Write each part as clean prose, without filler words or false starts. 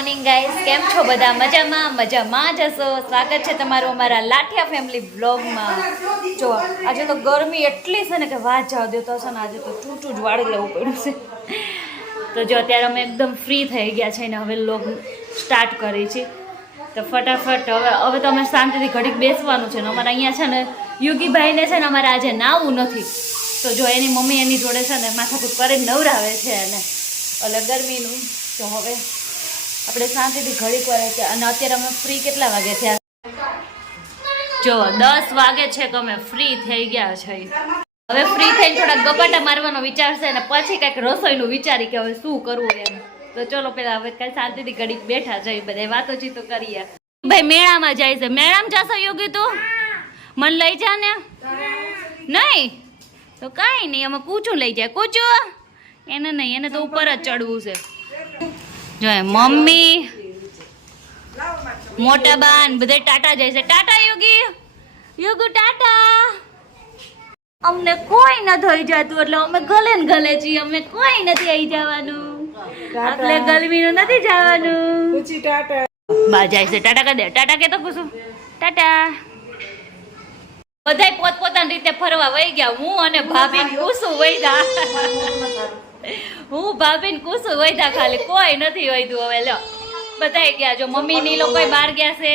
Morning guys, કેમ છો બધા? મજામાં જશો. સ્વાગત છે તમારું અમારા લાઠિયા ફેમિલી બ્લોગમાં. જો આજે તો ગરમી એટલી છે ને કે વાત જવા દો તો છે ને આજે તો ચૂચું જ વાળી લેવું પડ્યું છે. તો જો અત્યારે અમે એકદમ ફ્રી થઈ ગયા છે ને હવે લોગ સ્ટાર્ટ કરી છે. તો ફટાફટ હવે તો અમે શાંતિથી ઘડીક બેસવાનું છે ને અમારે અહીંયા છે ને યુગીભાઈને છે ને અમારે આજે નાવું નથી. તો જો એની મમ્મી એની જોડે છે ને માથાકૂટ કરીને નવરાવે છે એને એટલે ગરમીનું. તો હવે આપણે શાંતિથી ઘડીક વાર છે અને અત્યારે અમે ફ્રી કેટલા વાગે થયા? જો 10 વાગે છે કે અમે ફ્રી થઈ ગયા છે. હવે ફ્રી થઈને થોડાક ગપાટા મારવાનો વિચાર છે ને પછી કંઈક રસોઈનું વિચારી કે હવે શું કરવું એમ. તો ચલો પેલા હવે કઈ શાંતિથી ઘડીક બેઠા જઈ બધા વાતોચીતો કરીએ. ભાઈ મેળામાં જાય છે. મેળામાં જશો યોગી તું? મન લઈ જા ને. નહીં તો કાંઈ નહીં, અમે કૂચું લઈ જાય. કૂચું એને નહીં, એને તો ઉપર જ ચડવું છે. જો મમ્મી મોટા બાન બધા ટાટા જાય છે. ટાટા યોગી, યોગુ ટાટા. અમને કોઈ ન થઈ જતું એટલે અમે ગલે ને ગલે છીએ. અમે કોઈ નથી આવી જવાનું એટલે ગરમીનું નથી જવાનું. બા જાય છે. ટાટા કરી દે. ટાટા કે તો કુસુમ ટાટા. બધાય પોતપોતાની રીતે ફરવા વહી ગયા. હું અને ભાભી કુસુમ વહી ગયા. હું ભાભી ને કુસુમ વહી ખાલી કોઈ નથી વહીતું. હવે લો બધાય ગયા. જો મમ્મી ની લોકો બહાર ગયા છે,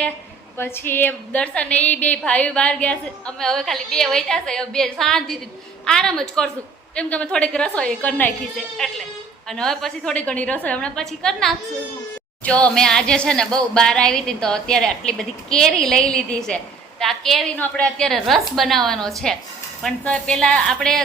પછી દર્શન એ બે ભાઈઓ બહાર ગયા છે. અમે હવે ખાલી બે વહી જશે. બે શાંતિથી આરામ જ કરશું કેમ કે અમે થોડીક રસોઈ કરી નાખી છે એટલે. અને હવે પછી થોડી ઘણી રસોઈ હમણાં પછી કરી નાખશું. જો મેં આજે છે ને બહુ બહાર આવી હતી તો અત્યારે આટલી બધી કેરી લઈ લીધી છે. તો આ કેરીનો આપણે અત્યારે રસ બનાવવાનો છે. પણ તો પહેલાં આપણે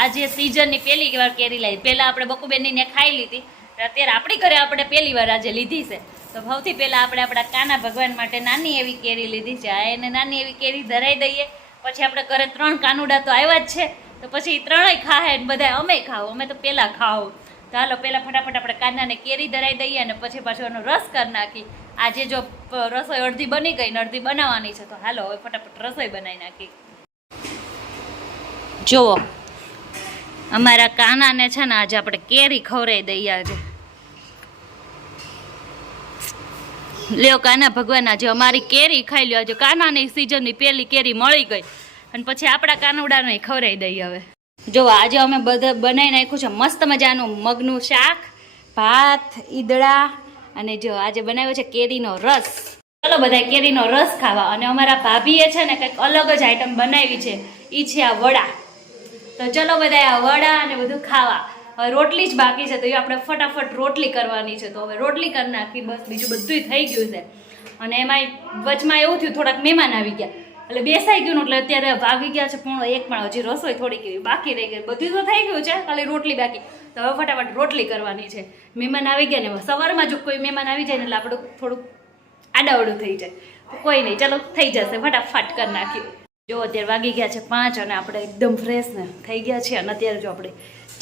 આજે સિઝનની પહેલી વાર કેરી લાવી. પહેલાં આપણે બકુબેનને ખાઈ લીધી. અત્યારે આપણી ઘરે આપણે પહેલી વાર આજે લીધી છે. તો સૌથી પહેલાં આપણે આપણા કાના ભગવાન માટે નાની એવી કેરી લીધી છે. આ એને નાની એવી કેરી ધરાઈ દઈએ. પછી આપણે ઘરે 3 કાનુડા તો આવ્યા જ છે. તો પછી 3ય ખાહે ને બધા અમે ખાવ. અમે તો પહેલાં ખાવ. તો હાલો પહેલાં ફટાફટ આપણે કાનાને કેરી ધરાઈ દઈએ અને પછી પાછો એનો રસ કરી નાખી. આજે જો રસોઈ અડધી બની ગઈ ને અડધી બનાવવાની છે. તો હાલો હવે ફટાફટ રસોઈ બનાવી નાખી. જુઓ અમારા કાનાને છે ને આજે આપણે કેરી ખવડાવી દઈએ. આજે લ્યો કાના ભગવાન આજે અમારી કેરી ખાઈ લ્યો. આજે કાનાની સિઝનની પહેલી કેરી મળી ગઈ અને પછી આપણા કાનુડાને ખવડાવી દઈએ. હવે જો આજે અમે બધા બનાવી નાખ્યું છે મસ્ત મજાનું મગનું શાક, ભાત, ઈદડા અને જો આજે બનાવ્યો છે કેરીનો રસ. ચલો બધા કેરીનો રસ ખાવા. અને અમારા ભાભીએ છે ને કંઈક અલગ જ આઈટમ બનાવી છે. એ છે આ વડા. તો ચલો બધા આ વડા અને બધું ખાવા. હવે રોટલી જ બાકી છે તો એ આપણે ફટાફટ રોટલી કરવાની છે. તો હવે રોટલી કરી નાખી. બસ બીજું બધું થઈ ગયું છે. અને એમાં વચમાં એવું થયું થોડાક મહેમાન આવી ગયા એટલે બેસાઈ ગયું. એટલે અત્યારે વાગી ગયા છે 1:30 પણ હજી રસોઈ થોડીક એવી બાકી રહી ગઈ. બધું તો થઈ ગયું છે, ખાલી રોટલી બાકી. તો હવે ફટાફટ રોટલી કરવાની છે. મહેમાન આવી ગયા ને સવારમાં જો કોઈ મહેમાન આવી જાય ને એટલે આપણું થોડુંક આડાવડું થઈ જાય. તો કોઈ નહીં, ચાલો થઈ જશે. ફટાફટ કરી નાખી. જો અત્યારે વાગી ગયા છે 5 અને આપણે એકદમ ફ્રેશ ને થઈ ગયા છે. અને અત્યારે જો આપણે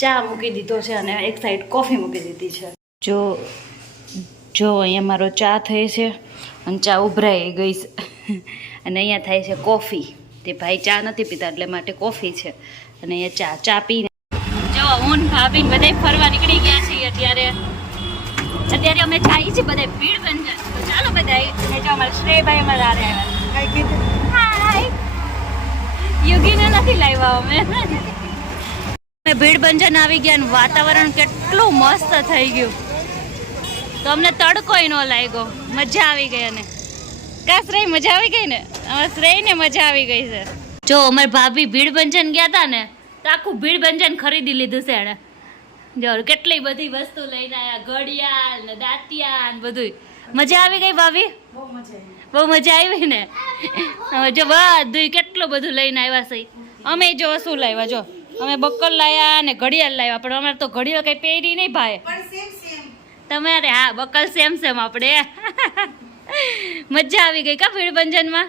ચા મૂકી દીધો છે અને એક સાઈડ કોફી મૂકી દીધી છે. જો અહીંયા મારો ચા થાય છે અને ચા ઉભરાઈ ગઈ છે. અને અહીંયા થાય છે કોફી. તે ભાઈ ચા નથી પીતા એટલે માટે કોફી છે. અને અહીંયા ચા પીને જો હું ભાભીને બધા ફરવા નીકળી ગયા છીએ. અત્યારે અમે જઈએ છીએ બધા ભીડ બંજન. તો ચાલો બધા. અને જો અમારા શ્રેયભાઈ અમારા હારે આવ્યા. હાય યોગીને નથી લાવ્યા અમે ભીડ બંજન આવી ગયા ને વાતાવરણ કેટલું મસ્ત થઈ ગયું. તો અમને તડકોય ન લાગ્યો. મજા આવી ગઈ. અને કા શ્રેય મજા આવી ગઈ ને? અમારા શ્રેયને મજા આવી ગઈ છે. જો અમારી ભાભી ભીડ બંજન ગયા હતા ને તો આખું ભીડ બંજન ખરીદી લીધું છે એણે. જો કેટલી બધી વસ્તુ લઈને આવ્યા. ઘડિયાળ ને દાંતિયા ને બધું. મજા આવી ગઈ ભાભી? બહુ મજા આવી ને? જો બધું કેટલું બધું લઈને આવ્યા છે. અમે જો શું લાવ્યા? જો અમે બક્કલ લાવ્યા ને ઘડિયાળ લાવ્યા. પણ અમારે તો ઘડિયાળ કઈ પહેરી નહીં ભાઈ. તમારે હા બક્કલ સેમ આપણે. મજા આવી ગઈ કા ભીડ બંજનમાં?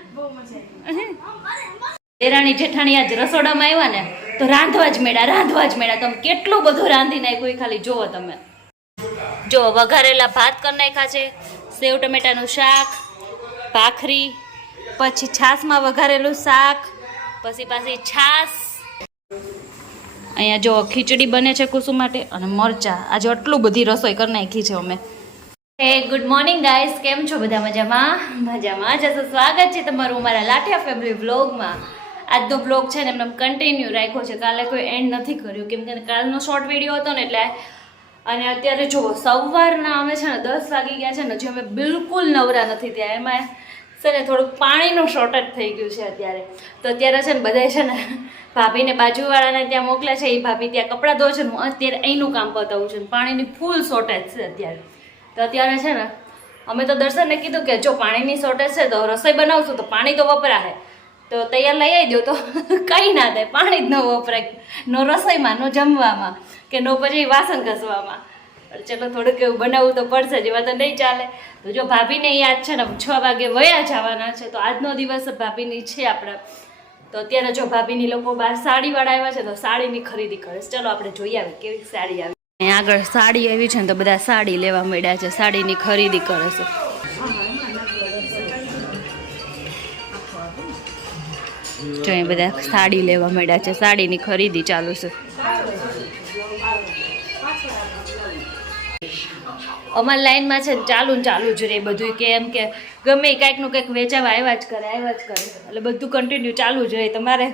દેરાણી જેઠાણી આજ રસોડામાં આવ્યા ને તો રાંધવા જ મેળા. તમે કેટલું બધું રાંધી નાખ્યું ખાલી જોવો તમે. જો વઘારેલા ભાત કરી નાખ્યા છે, સેવ ટમેટાનું શાક, ભાખરી, પછી છાશમાં વઘારેલું શાક, પછી પાછી છાશ. અહીંયા જો ખીચડી બને છે કુસુમ માટે અને મરચા. આજે આટલું બધી રસોઈ કરી નાખી છે અમે. હે ગુડ મોર્નિંગ ગાઈસ, કેમ છો બધા? મજામાં જશો. સ્વાગત છે તમારું મારા લાઠિયા ફેમિલી વ્લોગમાં. આજનો વ્લોગ છે ને એમને કન્ટિન્યુ રાખ્યો છે, કાલે કોઈ એન્ડ નથી કર્યું કેમ કે કાલનો શોર્ટ વિડીયો હતો ને એટલે. અને અત્યારે જુઓ સવારના અમે છે ને 10 વાગી ગયા છે ને, હજી અમે બિલકુલ નવરા નથી ત્યાં. એમાં છે ને થોડુંક પાણીનું શોર્ટેજ થઈ ગયું છે અત્યારે. તો અત્યારે છે ને બધા છે ને ભાભીને બાજુવાળાને ત્યાં મોકલ્યા છે, એ ભાભી ત્યાં કપડાં ધોવે છે ને હું અત્યારે અહીંનું કામ પતાવું છું. પાણીની ફૂલ શોર્ટેજ છે અત્યારે. તો અત્યારે છે ને અમે તો દર્શનને કીધું કે જો પાણીની શોર્ટેજ છે તો રસોઈ બનાવશું તો પાણી તો વપરાશે, તો તૈયાર લઈ આવી દો તો કંઈ ના થાય, પાણી જ ન વપરાય, નો રસોઈમાં, નો જમવામાં કે નો પછી વાસણ ઘસવામાં. ચલો થોડુંક એવું બનાવવું તો પડશે, જેવા તો નહીં ચાલે. તો જો ભાભીને યાદ છે ને 6 વાગે વયા જવાના છે, તો આજનો દિવસ ભાભીની છે આપણા. તો અત્યારે જો ભાભીની લોકો બહાર સાડીવાળા આવ્યા છે તો સાડીની ખરીદી કરે છે. ચલો આપણે જોઈ આવે કેવી સાડી આવી. આગળ સાડી આવી છે ને તો બધા સાડી લેવા મળ્યા છે, સાડીની ખરીદી કરે છે. જો અહીં બધા સાડી લેવા મળ્યા છે, સાડીની ખરીદી ચાલુ છે. અમારી લાઈનમાં છે ચાલુ જ રહે બધું, કે એમ કે ગમે કાંઈકનું કંઈક વેચાવા આવ્યા જ કરે એટલે બધું કન્ટિન્યુ ચાલુ જ રહે. તમારે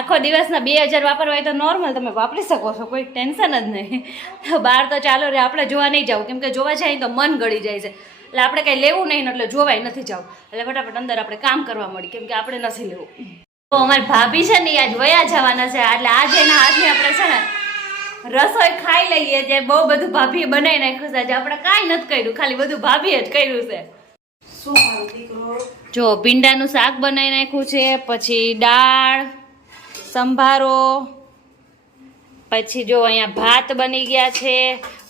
આખો દિવસના 2000 વાપરવા હોય તો નોર્મલ તમે વાપરી શકો છો, કોઈ ટેન્શન જ નહીં. બહાર તો ચાલો રે, આપણે જોવા નહીં જવું કેમ કે જોવા જાય તો મન ગળી જાય છે, એટલે આપણે કંઈ લેવું નહીં એટલે જોવાય નથી જવું, એટલે ફટાફટ અંદર આપણે કામ કરવા મળી કેમ કે આપણે નથી લેવું. તો અમારી ભાભી છે ને આજ વયા જવાના છે, એટલે આજે એના હાથની આપણે છે ને રસોઈ ખાઈ લઈએ. જે બહુ બધું ભાભીએ બનાવી નાખ્યું છે, આજે આપણે કાંઈ નથી કર્યું, ખાલી બધું ભાભીએ જ કર્યું છે. જો ભીંડાનું શાક બનાવી નાખ્યું છે, પછી દાળ, સંભારો, પછી જો અહીંયા ભાત બની ગયા છે,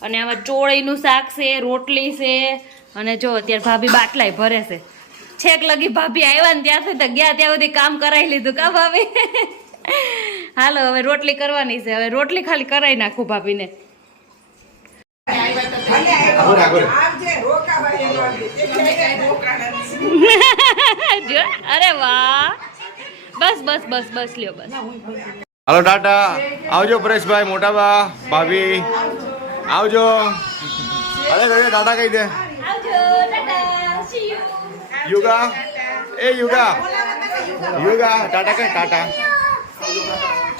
અને આમાં ચોળીનું શાક છે, રોટલી છે, અને જો અત્યારે ભાભી બાટલાય ભરે છે. છેક લગી ભાભી આવ્યા ને ત્યાંથી તો ગયા ત્યાં સુધી કામ કરાવી લીધું કા ભાભી? હાલો હવે રોટલી કરવાની છે, હવે રોટલી ખાલી કરાવી નાખું ભાભીને. અરે વાહ, બસ લ્યો બસ. હાલો ટાટા, આવજો પરેશભાઈ, મોટાબા, ભાભી આવજો. અરે ટાટા કહી દે. આવજો, ટાટા, સી યુ. યુગા, એ યુગા ટાટા કહે, ટાટા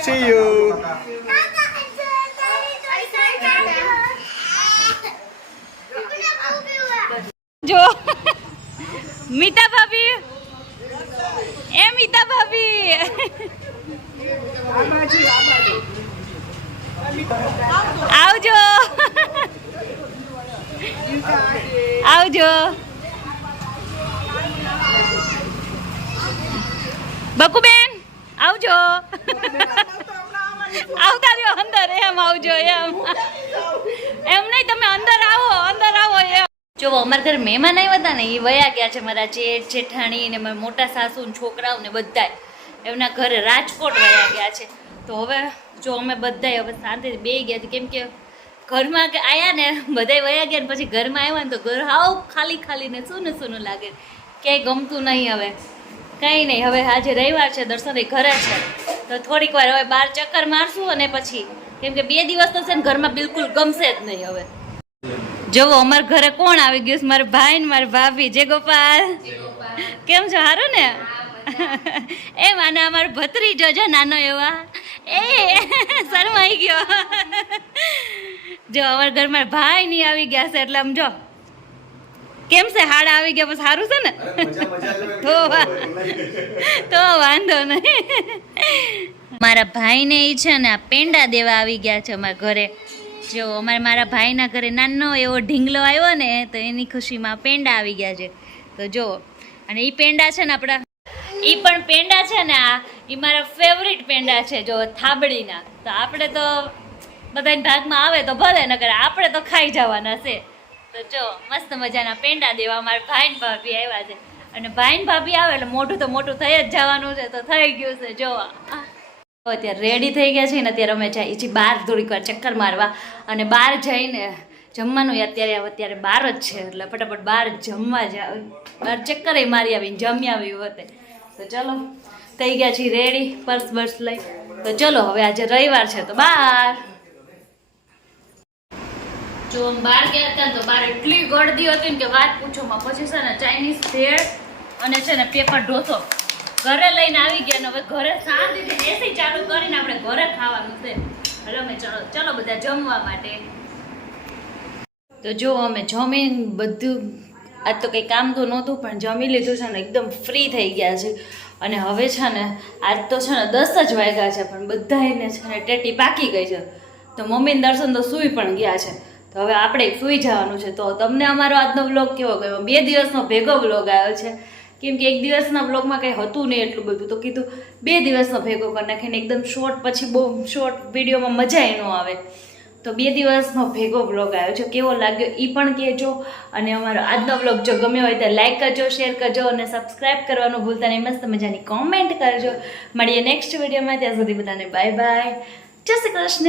સી યુ. જો મીતા ભાભી, મીતા ભાભી આવજો. બકુબેન આવજો. આવતા રહ્યો અંદર, એમ આવજો, એમ નહીં તમે અંદર આવો એમ. જો અમારા ઘરે મહેમાન આવ્યા હતા ને, એ વયા ગયા છે, મારા જેઠ જેઠાણી ને મારા મોટા સાસુ ને છોકરાઓ ને બધા એમના ઘરે રાજકોટ વયા ગયા છે. તો હવે જો અમે બધા હવે શાંતિથી બે ગયા હતા, કેમ કે ઘરમાં આવ્યા ને બધા વયા ગયા ને પછી ઘરમાં આવ્યા ને તો ઘર હાવ ખાલી ને સૂનું લાગે, ક્યાંય ગમતું નહીં. હવે કંઈ નહીં, હવે આજે રવિવાર છે, દર્શન ઘરે છે, તો થોડીક વાર હવે બહાર ચક્કર મારશું અને પછી કેમ કે 2 દિવસ તો છે ને ઘરમાં બિલકુલ ગમશે જ નહીં. હવે જોવો અમારા ઘરે કોણ આવી ગયું છે, મારા ભાઈ ને મારા ભાભી. જય ગોપાલ, કેમ છો? સારું ને? એ માને અમારો ભત્રીજો છે નાનો એવા, એ શરમાઈ ગયો. જો અમારા ઘર મારા ભાઈ નહીં આવી ગયા છે, એટલે આમ જો કેમ છે, હાડા આવી ગયા પછી સારું છે ને, તો વાંધો નહીં. મારા ભાઈને એ છે ને આ પેંડા દેવા આવી ગયા છે અમારા ઘરે. જો મારા ભાઈના ઘરે નાનો એવો ઢીંગલો આવ્યો ને, તો એની ખુશીમાં પેંડા આવી ગયા છે. તો જો અને એ પેંડા છે ને આપણા, એ પણ પેંડા છે ને આ એ મારા ફેવરિટ પેંડા છે, જો થાબડીના. તો આપણે તો બધાને ભાગમાં આવે તો ભલે, નકર આપણે તો ખાઈ જવાના છે. તો જો મસ્ત મજાના પેંડા દેવા મારા ભાઈ ને ભાભી આવ્યા છે, અને ભાઈ ને ભાભી આવે એટલે મોટું તો મોટું થઈ જ જવાનું છે. તો થઈ ગયું છે. જો અત્યારે રેડી થઈ ગયા છે ને, અત્યારે અમે જઈએ છીએ બહાર થોડીક વાર ચક્કર મારવા, અને બહાર જઈને જમવાનું અત્યારે બહાર જ છે, એટલે ફટાફટ બહાર જમવા જાવ, બહાર ચક્કર મારી આવીને જમી આવ્યું હોતે. તો ચલો થઈ ગયા છીએ રેડી, પર્સ લઈ. તો ચલો હવે આજે રવિવાર છે તો બહાર જો આમ બહાર ગયા હતા ને તો બહાર એટલી ગળદી હતી ને કે વાત પૂછોમાં. પછી છે ને ચાઇનીઝ ભેળ અને છે ને પેપર ઢોસો ઘરે લઈને આવી ગયા ને હવે ઘરે શાંતિથી એસી ચાલુ કરીને આપણે ઘરે ખાવાનું છે. હવે અમે ચલો બધા જમવા માટે. તો જો અમે જમીન બધું આજ તો કંઈ કામ તો નહોતું પણ જમી લીધું છે ને એકદમ ફ્રી થઈ ગયા છે. અને હવે છે ને આજ તો છે ને 10 જ વાગ્યા છે પણ બધાને છે ને ટેટી પાકી ગઈ છે. તો મમ્મીને દર્શન તો સૂઈ પણ ગયા છે. તો હવે આપણે સૂઈ જવાનું છે. તો તમને અમારો આજનો વ્લોગ કેવો ગયો? 2 દિવસનો ભેગો વ્લોગ આવ્યો છે કેમ કે એક દિવસના વ્લોગમાં કંઈ હતું નહીં એટલું બધું. તો કીધું 2 દિવસનો ભેગો કરી નાખીને એકદમ શોર્ટ, પછી બહુ શોર્ટ વિડીયોમાં મજા ન આવે. તો 2 દિવસનો ભેગો વ્લોગ આવ્યો છે. કેવો લાગ્યો એ પણ કહેજો. અને અમારો આજનો વ્લોગ જો ગમ્યો હોય તો લાઈક કરજો, શેર કરજો અને સબસ્ક્રાઈબ કરવાનું ભૂલતા નહીં. મસ્ત મજાની કોમેન્ટ કરજો. મળીએ નેક્સ્ટ વિડીયોમાં. ત્યાં સુધી બધાને બાય બાય. જય શ્રી કૃષ્ણ.